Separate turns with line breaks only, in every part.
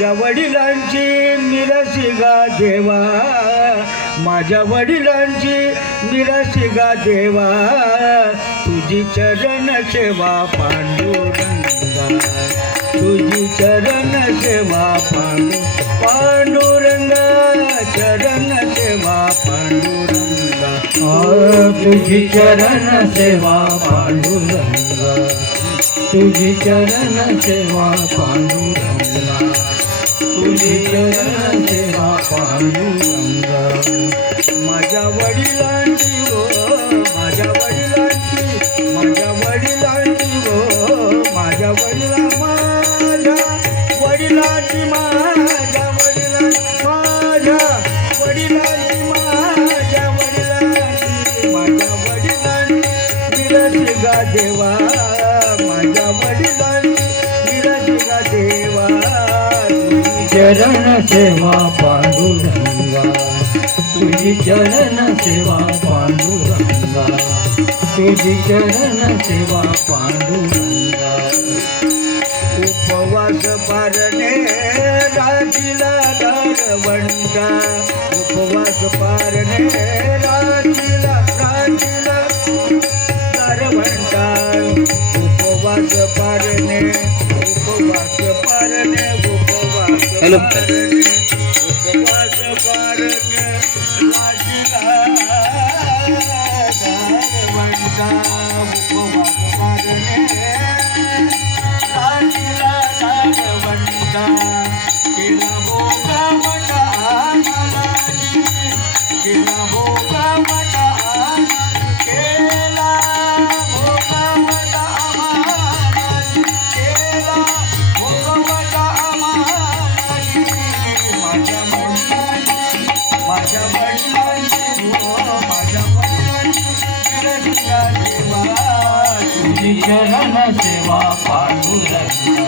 माझ्या वडिलांची मिरसी गा देवा. माझ्या वडिलांची मिरसी गा देवा. तुझी चरण सेवा पांडुरंगा. तुझी चरण सेवा पांडू पांडुरंगा. चरण सेवा पांडुरंगा.
तुझी चरण सेवा पांडुरंगा. तुझी चरण सेवा पांडुरंगा. तुझी
माझ्या वडिलांची हो माझ्या वडिलांची माझ्या वडिलांची माझ्या वडिला माझ्या वडिलांची माझ्या वडिला माझ्या वडिलांची माझ्या वडिलांची माझ्या वडिलांची विरस गा देवा
चरण सेवा पांडुरंगा. तुझी चरण सेवा पांडुरंगा. तुझी चरण सेवा पांडुरंगा.
उपवास पारणे राजीला दारवंटा उपवास पारणे उपवास
हॅलो.
पारणे
सेवा पांडुरंगा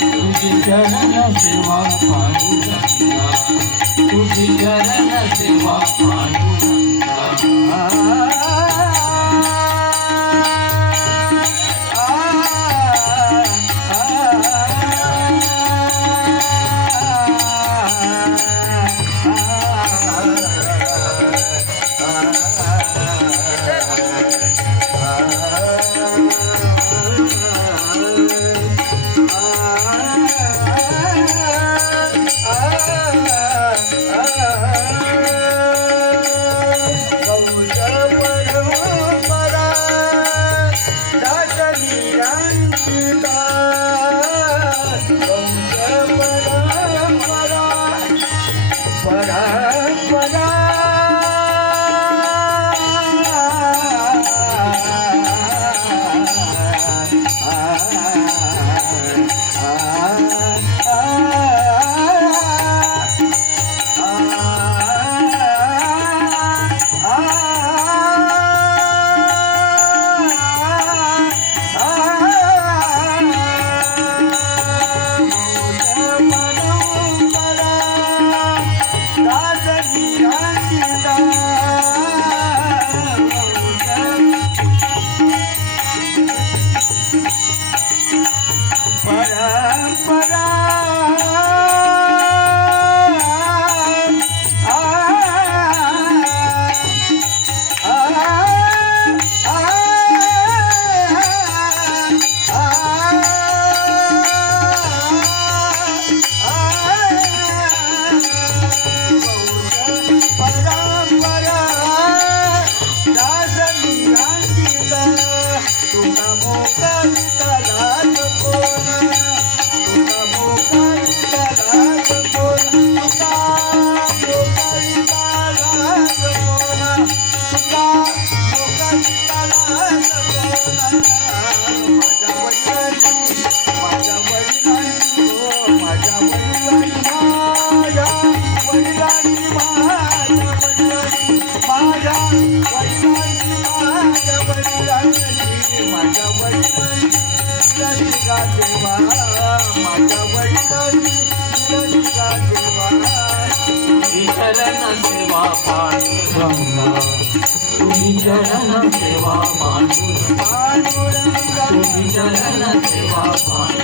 तुझी चरण सेवा पांडुरंगा तुझी चरण सेवा पांडुरंगा सेवा पांडुरंगा तुझी चरण सेवा पांडुरंगा
पांडुरंगा
तुझी चरण सेवा पांडुरंगा